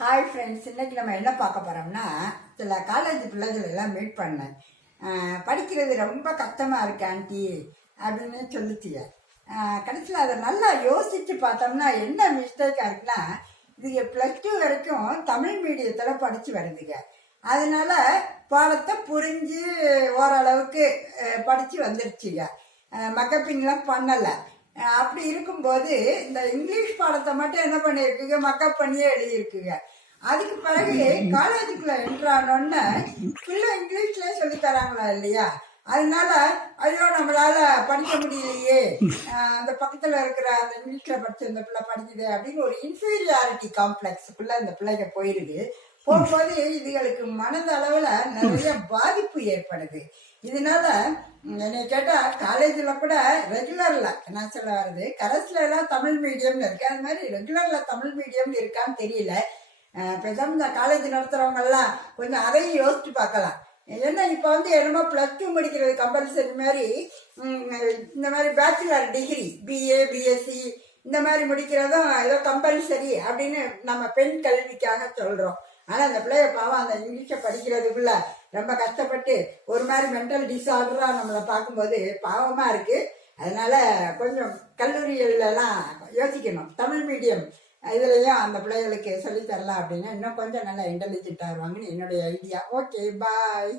Hi friends, இன்னைக்கு நம்ம என்ன பார்க்க போகிறோம்னா, சில காலேஜ் பிள்ளைகள் எல்லாம் மீட் பண்ணேன். படிக்கிறது ரொம்ப கஷ்டமாக இருக்கு ஆண்டி அப்படின்னு சொல்லிச்சிங்க. கடைசியில் அதை நல்லா யோசித்து பார்த்தோம்னா என்ன மிஸ்டேக்காக இருக்குன்னா, இதுங்க +2 வரைக்கும் தமிழ் மீடியத்தில் படித்து வருதுங்க. அதனால பாடத்தை புரிஞ்சு ஓரளவுக்கு படித்து வந்துருச்சுங்க. மக்கப்பிங்லாம் பண்ணலை. அப்படி இருக்கும்போது இந்த இங்கிலீஷ் பாடத்தை மட்டும் என்ன பண்ணியிருக்குங்க, மக்கப் பண்ணியே எழுதியிருக்குங்க. அதுக்கு பிறகு காலேஜுக்குள்ள என்ட்ரானோன்னு ஃபுல்லா இங்கிலீஷ்லயே சொல்லி தராங்களா இல்லையா? அதனால ஐயோ நம்மளால படிக்க முடியலையே, அந்த பக்கத்துல இருக்கிற அந்த இங்கிலீஷ்ல படிச்ச இந்த பிள்ளை படிக்குது அப்படின்னு ஒரு இன்ஃபீரியாரிட்டி காம்ப்ளெக்ஸுக்குள்ள இந்த பிள்ளைங்க போயிடுது. போகும்போது இதுகளுக்கு மனதளவுல நிறைய பாதிப்பு ஏற்படுது. இதனால என்னை கேட்டா காலேஜ்ல கூட ரெகுலர்ல நான் சொல்ல வருது, கரஸ்ல எல்லாம் தமிழ் மீடியம்னு இருக்கு, அது மாதிரி ரெகுலர்ல தமிழ் மீடியம்னு இருக்கான்னு தெரியல. பேசாம இந்த காலேஜ் நடத்துறவங்க எல்லாம் கொஞ்சம் அதையும் யோசிச்சு பார்க்கலாம். ஏன்னா இப்ப என்னமோ +2 படிக்கிறது கம்பல்சரி மாதிரி, இந்த மாதிரி பேச்சுலர் டிகிரி BA BSc இந்த மாதிரி முடிக்கிறதும் ஏதோ கம்பல்சரி அப்படின்னு நம்ம பெண் கல்விக்காக சொல்றோம். ஆனா அந்த பிள்ளைய பாவம் அந்த இங்கிலீஷை படிக்கிறதுக்குள்ள ரொம்ப கஷ்டப்பட்டு ஒரு மாதிரி மென்டல் டிஸார்டரா நம்மளை பார்க்கும்போது பாவமா இருக்கு. அதனால கொஞ்சம் கல்லூரிகள்ல எல்லாம் யோசிக்கணும். தமிழ் மீடியம் இதுலயும் அந்த பிள்ளைகளுக்கு சொல்லி தரலாம் அப்படின்னா இன்னும் கொஞ்சம் நல்லா இன்டெலிஜென்ட் ஆடுவாங்கன்னு என்னுடைய ஐடியா. ஓகே, பாய்.